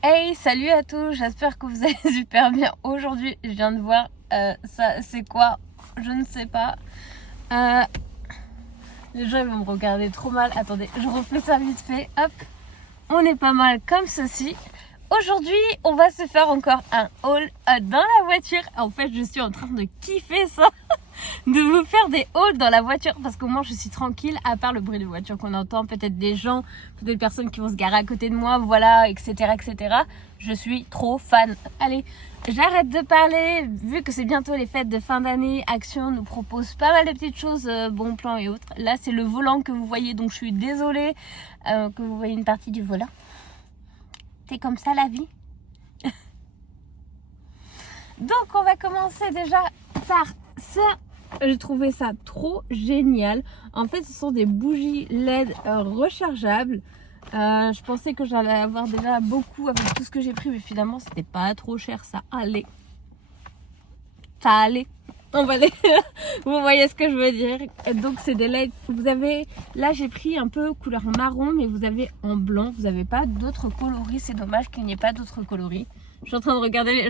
Hey, salut à tous, j'espère que vous allez super bien. Aujourd'hui, je viens de voir, ça c'est quoi? Je ne sais pas. Euh, les gens ils vont me regarder trop mal. Attendez, je refais ça vite fait. Hop, on est pas mal comme ceci. Aujourd'hui, on va se faire encore un haul dans la voiture. En fait, je suis en train de kiffer ça. De vous faire des hauls dans la voiture parce qu'au moins je suis tranquille, à part le bruit de voiture qu'on entend, peut-être des gens, peut-être des personnes qui vont se garer à côté de moi, voilà, etc. Je suis trop fan. Allez, j'arrête de parler, vu que c'est bientôt les fêtes de fin d'année. Action nous propose pas mal de petites choses, bons plans et autres. Là c'est le volant que vous voyez, donc je suis désolée que vous voyez une partie du volant. C'est comme ça la vie. Donc on va commencer déjà par ça. J'ai trouvé ça trop génial. En fait, ce sont des bougies LED rechargeables. Je pensais que j'allais avoir déjà beaucoup avec tout ce que j'ai pris, mais finalement, c'était pas trop cher. Ça allait. Ça allait. On va aller. Vous voyez ce que je veux dire. Donc, c'est des LED. Vous avez. Là, j'ai pris un peu couleur marron, mais vous avez en blanc. Vous n'avez pas d'autres coloris. C'est dommage qu'il n'y ait pas d'autres coloris. Je suis en train de regarder.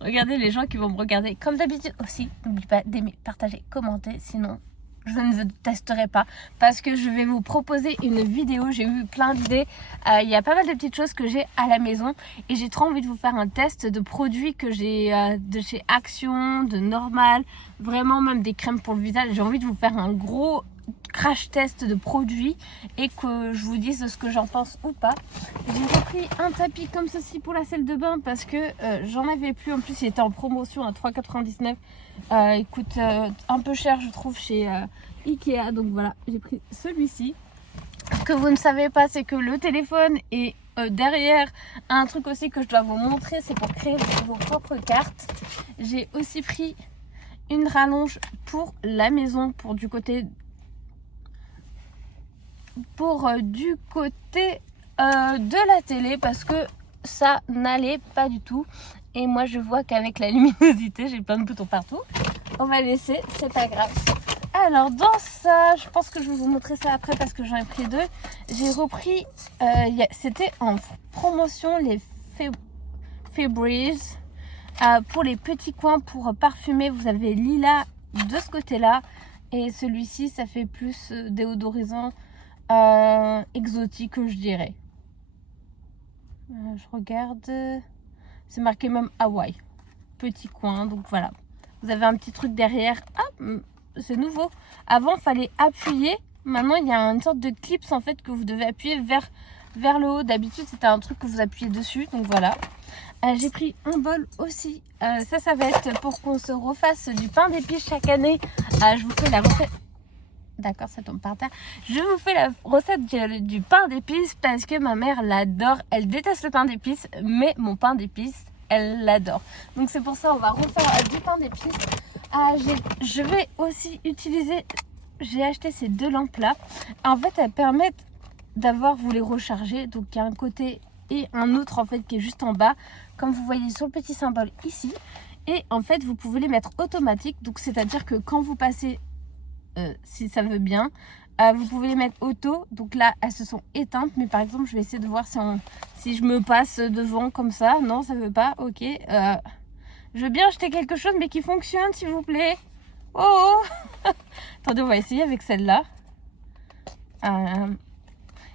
Regardez les gens qui vont me regarder. Comme d'habitude aussi, n'oubliez pas d'aimer, partager, commenter. Sinon, je ne testerai pas parce que je vais vous proposer une vidéo. J'ai eu plein d'idées. Il y a pas mal de petites choses que j'ai à la maison et j'ai trop envie de vous faire un test de produits que j'ai de chez Action, de Normal, vraiment même des crèmes pour le visage. J'ai envie de vous faire un gros crash test de produits et que je vous dise ce que j'en pense ou pas. J'ai repris un tapis comme ceci pour la salle de bain parce que j'en avais plus. En plus il était en promotion à 3,99 €. Il coûte un peu cher je trouve chez Ikea. Donc voilà, j'ai pris celui-ci. Ce que vous ne savez pas, c'est que le téléphone est derrière un truc aussi que je dois vous montrer. C'est pour créer vos propres cartes. J'ai aussi pris une rallonge pour la maison, pour du côté de la télé parce que ça n'allait pas du tout et moi je vois qu'avec la luminosité j'ai plein de boutons partout. On va laisser, c'est pas grave. Alors dans ça, je pense que je vais vous montrer ça après parce que j'en ai pris deux. J'ai repris, c'était en promotion les Febreze pour les petits coins pour parfumer. Vous avez lilas de ce côté là et celui-ci ça fait plus déodorisant exotique, je dirais. Je regarde, c'est marqué même Hawaï, petit coin. Donc voilà, vous avez un petit truc derrière. Ah, c'est nouveau. Avant il fallait appuyer, maintenant il y a une sorte de clips en fait que vous devez appuyer vers le haut. D'habitude c'était un truc que vous appuyez dessus. Donc voilà, j'ai pris un bol aussi. Ça va être pour qu'on se refasse du pain d'épices chaque année. Je vous fais la recette. D'accord, ça tombe par terre. Je vous fais la recette du pain d'épices parce que ma mère l'adore. Elle déteste le pain d'épices, mais mon pain d'épices, elle l'adore. Donc c'est pour ça on va refaire du pain d'épices. Je vais aussi utiliser, j'ai acheté ces deux lampes là. En fait elles permettent d'avoir, vous les recharger. Donc il y a un côté et un autre en fait qui est juste en bas, comme vous voyez sur le petit symbole ici. Et en fait vous pouvez les mettre automatiques. Donc c'est à dire que quand vous passez si ça veut bien, vous pouvez les mettre auto. Donc là elles se sont éteintes, mais par exemple je vais essayer de voir si je me passe devant comme ça. Non, ça veut pas. Ok, je veux bien acheter quelque chose mais qui fonctionne s'il vous plaît. Oh, attendez, on va essayer avec celle-là.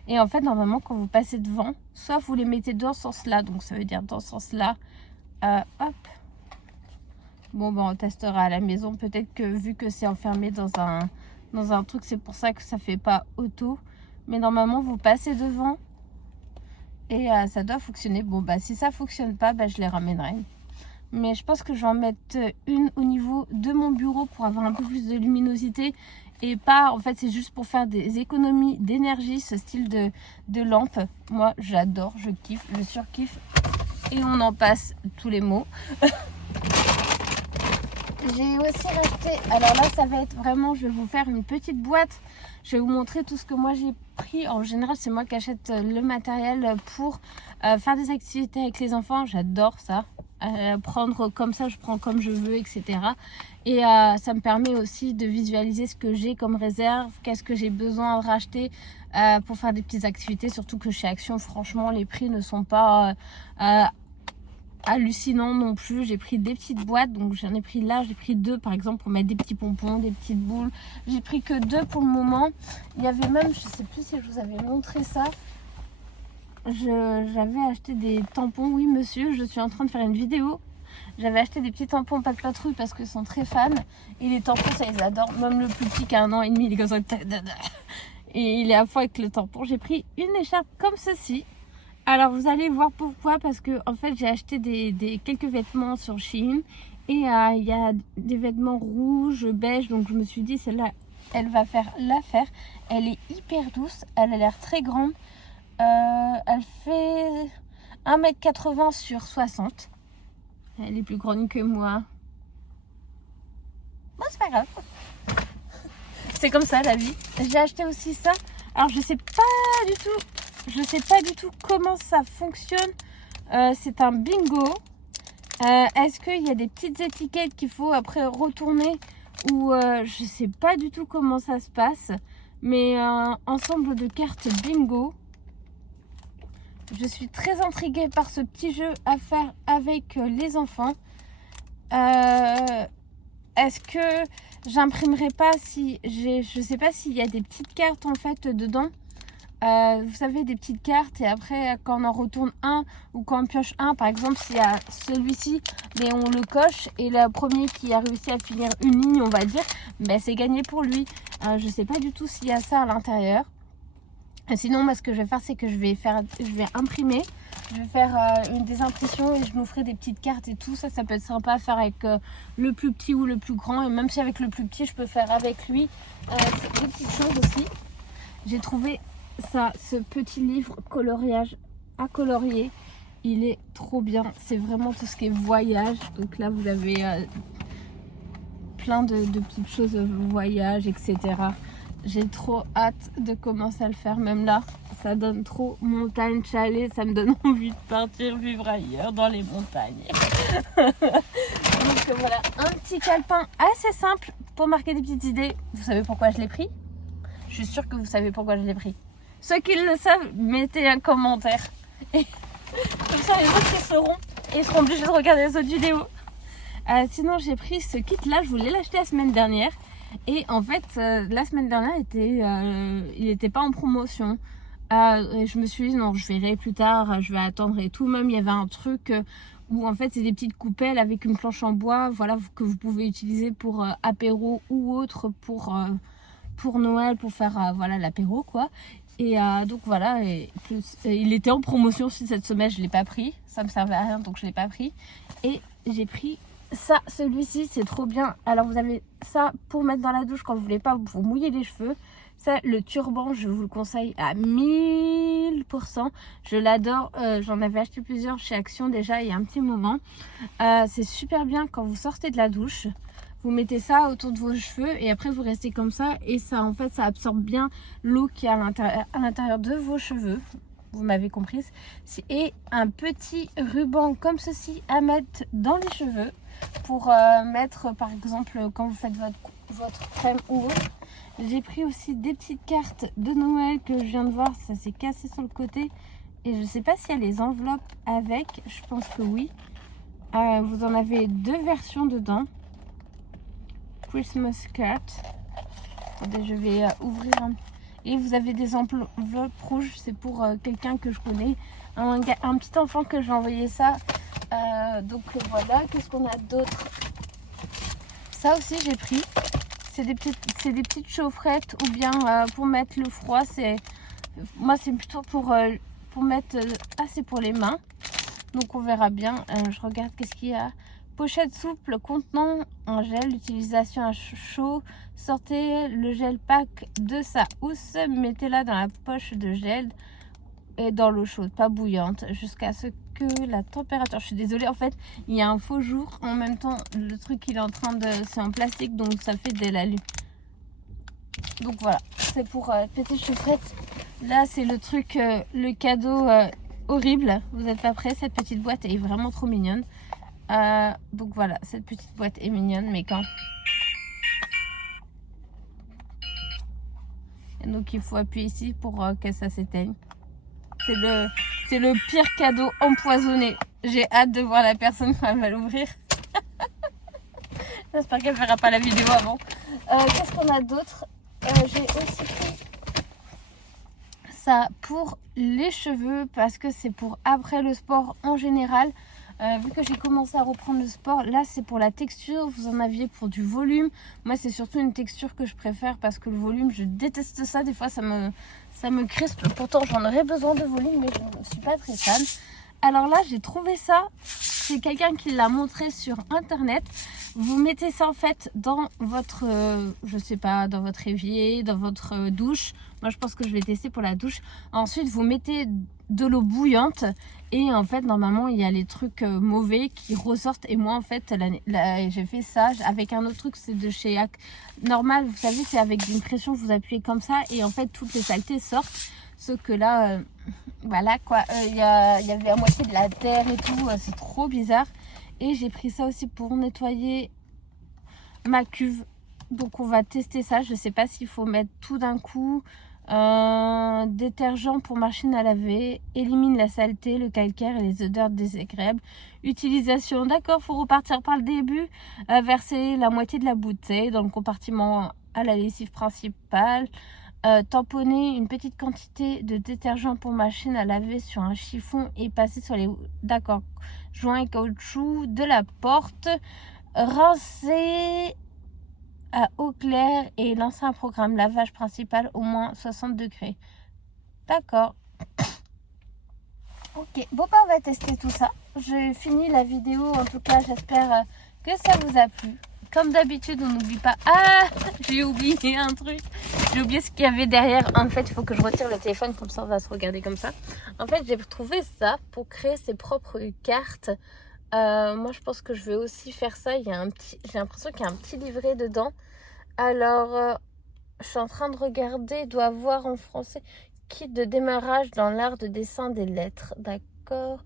Et en fait normalement quand vous passez devant, soit vous les mettez dans ce sens là, donc ça veut dire dans ce sens là. Hop. Bon, ben on testera à la maison. Peut-être que vu que c'est enfermé dans un truc, c'est pour ça que ça fait pas auto. Mais normalement, vous passez devant et ça doit fonctionner. Bon, bah si ça fonctionne pas, bah, je les ramènerai. Mais je pense que je vais en mettre une au niveau de mon bureau pour avoir un peu plus de luminosité. Et pas, en fait, c'est juste pour faire des économies d'énergie, ce style de lampe. Moi, j'adore, je kiffe, je surkiffe. Et on en passe tous les mots. J'ai aussi racheté, alors là ça va être vraiment, je vais vous faire une petite boîte. Je vais vous montrer tout ce que moi j'ai pris. En général c'est moi qui achète le matériel pour faire des activités avec les enfants. J'adore ça, prendre comme ça, je prends comme je veux, etc. Et ça me permet aussi de visualiser ce que j'ai comme réserve, qu'est-ce que j'ai besoin de racheter pour faire des petites activités, surtout que chez Action, franchement, les prix ne sont pas hallucinants non plus. J'ai pris des petites boîtes, donc j'en ai pris là, j'ai pris 2 par exemple pour mettre des petits pompons, des petites boules. J'ai pris que 2 pour le moment. Il y avait même, je sais plus si je vous avais montré ça, j'avais acheté des tampons. Oui monsieur, je suis en train de faire une vidéo. J'avais acheté des petits tampons pas de patrouille parce qu'ils sont très fans. Et les tampons, ça ils adorent. Même le plus petit qui a 1 an et demi, il est comme ça. Et il est à fond avec le tampon. J'ai pris une écharpe comme ceci. Alors vous allez voir pourquoi. Parce que en fait j'ai acheté quelques vêtements sur Shein. Et il y a des vêtements rouges, beige. Donc je me suis dit celle-là, elle va faire l'affaire. Elle est hyper douce. Elle a l'air très grande. Elle fait 1,80 m sur 60. Elle est plus grande que moi. Bon, c'est pas grave. C'est comme ça la vie. J'ai acheté aussi ça. Alors je sais pas du tout comment ça fonctionne. C'est un bingo. Est-ce qu'il y a des petites étiquettes qu'il faut après retourner ou je sais pas du tout comment ça se passe. Mais ensemble de cartes bingo. Je suis très intriguée par ce petit jeu à faire avec les enfants. Est-ce que j'imprimerai pas si je sais pas s'il y a des petites cartes en fait dedans. Vous savez, des petites cartes et après quand on en retourne un ou quand on pioche un, par exemple s'il y a celui-ci, mais on le coche et le premier qui a réussi à finir une ligne, on va dire, ben, c'est gagné pour lui. Je sais pas du tout s'il y a ça à l'intérieur. Sinon, moi, ce que je vais faire, c'est que je vais imprimer. Je vais faire des impressions et je nous ferai des petites cartes et tout. Ça peut être sympa à faire avec le plus petit ou le plus grand. Et même si avec le plus petit, je peux faire avec lui des petites choses aussi. J'ai trouvé ça, ce petit livre coloriage à colorier. Il est trop bien. C'est vraiment tout ce qui est voyage. Donc là, vous avez plein de petites choses, voyage, etc. J'ai trop hâte de commencer à le faire. Même là, ça donne trop montagne, chalet. Ça me donne envie de partir vivre ailleurs dans les montagnes. Donc voilà, un petit calepin assez simple pour marquer des petites idées. Vous savez pourquoi je l'ai pris? Je suis sûre que vous savez pourquoi je l'ai pris. Ceux qui le savent, mettez un commentaire. Et comme ça, les autres qui sauront et seront obligés de regarder les autres vidéos. Sinon, j'ai pris ce kit-là. Je voulais l'acheter la semaine dernière. Et en fait, la semaine dernière, il n'était pas en promotion. Et je me suis dit, non, je verrai plus tard, je vais attendre et tout. Même, il y avait un truc où, en fait, c'est des petites coupelles avec une planche en bois, voilà, que vous pouvez utiliser pour apéro ou autre, pour Noël, pour faire, voilà, l'apéro, quoi. Et donc, voilà, et plus, il était en promotion aussi cette semaine, je ne l'ai pas pris. Ça me servait à rien, donc je ne l'ai pas pris. Et j'ai pris ça, celui-ci, c'est trop bien. Alors vous avez ça pour mettre dans la douche quand vous voulez pas vous mouiller les cheveux. Ça, le turban, je vous le conseille à 1000%. Je l'adore. J'en avais acheté plusieurs chez Action déjà il y a un petit moment. C'est super bien quand vous sortez de la douche. Vous mettez ça autour de vos cheveux et après vous restez comme ça. Et ça, en fait, ça absorbe bien l'eau qui est à l'intérieur de vos cheveux. Vous m'avez comprise. Et un petit ruban comme ceci à mettre dans les cheveux pour mettre par exemple quand vous faites votre crème ou autre. J'ai pris aussi des petites cartes de Noël que je viens de voir, ça s'est cassé sur le côté et je sais pas s'il y a les enveloppes avec, je pense que oui. Vous en avez 2 versions dedans. Christmas card. Attendez, je vais ouvrir un. Et vous avez des enveloppes rouges, c'est pour quelqu'un que je connais, un petit enfant que je vais envoyer ça. Donc voilà, qu'est-ce qu'on a d'autre? Ça aussi j'ai pris. C'est des petites chaufferettes ou bien pour mettre le froid. Moi c'est plutôt pour mettre. C'est pour les mains. Donc on verra bien. Je regarde qu'est-ce qu'il y a. Pochette souple contenant un gel d'utilisation à chaud. Sortez le gel pack de sa housse. Mettez-la dans la poche de gel et dans l'eau chaude, pas bouillante, jusqu'à ce que la température. Je suis désolée, en fait, il y a un faux jour. En même temps, le truc il est en train de. C'est en plastique, donc ça fait de la lumière. Donc voilà, c'est pour petites chaufferettes. Là, c'est le truc, le cadeau horrible. Vous n'êtes pas prêts? Cette petite boîte est vraiment trop mignonne. Donc voilà, cette petite boîte est mignonne, mais quand Donc il faut appuyer ici pour que ça s'éteigne. C'est le pire cadeau empoisonné. J'ai hâte de voir la personne quand elle va l'ouvrir. J'espère qu'elle ne verra pas la vidéo avant. Qu'est-ce qu'on a d'autre? J'ai aussi pris ça pour les cheveux parce que c'est pour après le sport en général. Vu que j'ai commencé à reprendre le sport, là c'est pour la texture, vous en aviez pour du volume. Moi c'est surtout une texture que je préfère parce que le volume, je déteste ça. Des fois ça me crispe, pourtant j'en aurais besoin de volume mais je ne suis pas très fan. Alors là j'ai trouvé ça, c'est quelqu'un qui l'a montré sur internet. Vous mettez ça en fait dans votre, je sais pas, dans votre évier, dans votre douche. Moi je pense que je vais tester pour la douche. Ensuite vous mettez de l'eau bouillante et en fait normalement il y a les trucs mauvais qui ressortent. Et moi en fait j'ai fait ça avec un autre truc, c'est de chez Normal, vous savez, c'est avec une pression, vous appuyez comme ça et en fait toutes les saletés sortent. Sauf que là, voilà quoi, il y avait à moitié de la terre et tout, c'est trop bizarre. Et j'ai pris ça aussi pour nettoyer ma cuve. Donc on va tester ça. Je sais pas s'il faut mettre tout d'un coup. Détergent pour machine à laver. Élimine la saleté, le calcaire et les odeurs désagréables. Utilisation, d'accord, faut repartir par le début. Verser la moitié de la bouteille dans le compartiment à la lessive principale. Tamponner une petite quantité de détergent pour machine à laver sur un chiffon et passer sur les joints et caoutchouc de la porte. Rincer à eau claire et lancer un programme lavage principal au moins 60 degrés. D'accord. Ok, bon bah on va tester tout ça. J'ai fini la vidéo, en tout cas j'espère que ça vous a plu. Comme d'habitude, on n'oublie pas... Ah, j'ai oublié un truc. J'ai oublié ce qu'il y avait derrière. En fait, il faut que je retire le téléphone, comme ça on va se regarder comme ça. En fait, j'ai trouvé ça pour créer ses propres cartes. Moi, je pense que je vais aussi faire ça. Il y a j'ai l'impression qu'il y a un petit livret dedans. Alors, je suis en train de regarder. Il doit avoir en français kit de démarrage dans l'art de dessin des lettres. D'accord.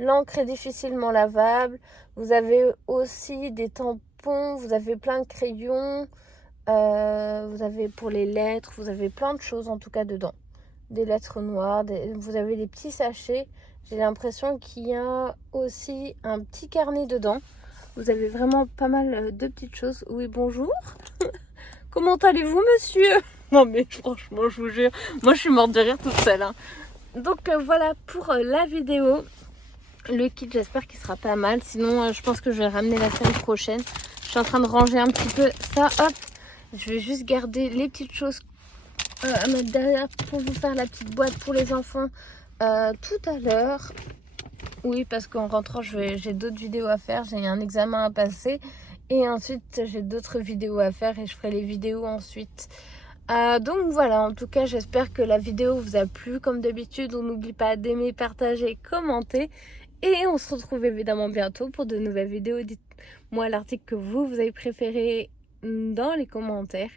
L'encre est difficilement lavable. Vous avez aussi des tampons. Vous avez plein de crayons. Vous avez pour les lettres. Vous avez plein de choses en tout cas dedans. Des lettres noires. Vous avez des petits sachets. J'ai l'impression qu'il y a aussi un petit carnet dedans. Vous avez vraiment pas mal de petites choses. Oui, bonjour. Comment allez-vous, monsieur? Non mais franchement, je vous jure. Moi, je suis morte de rire toute seule. Hein. Donc voilà pour la vidéo. Le kit, j'espère qu'il sera pas mal. Sinon, je pense que je vais ramener la semaine prochaine. Je suis en train de ranger un petit peu ça. Hop, je vais juste garder les petites choses à mettre derrière pour vous faire la petite boîte pour les enfants tout à l'heure. Oui, parce qu'en rentrant, j'ai d'autres vidéos à faire. J'ai un examen à passer. Et ensuite, j'ai d'autres vidéos à faire et je ferai les vidéos ensuite. Donc voilà, en tout cas, j'espère que la vidéo vous a plu. Comme d'habitude, on n'oublie pas d'aimer, partager, commenter. Et on se retrouve évidemment bientôt pour de nouvelles vidéos. Dites-moi l'article que vous avez préféré dans les commentaires.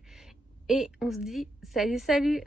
Et on se dit salut, salut!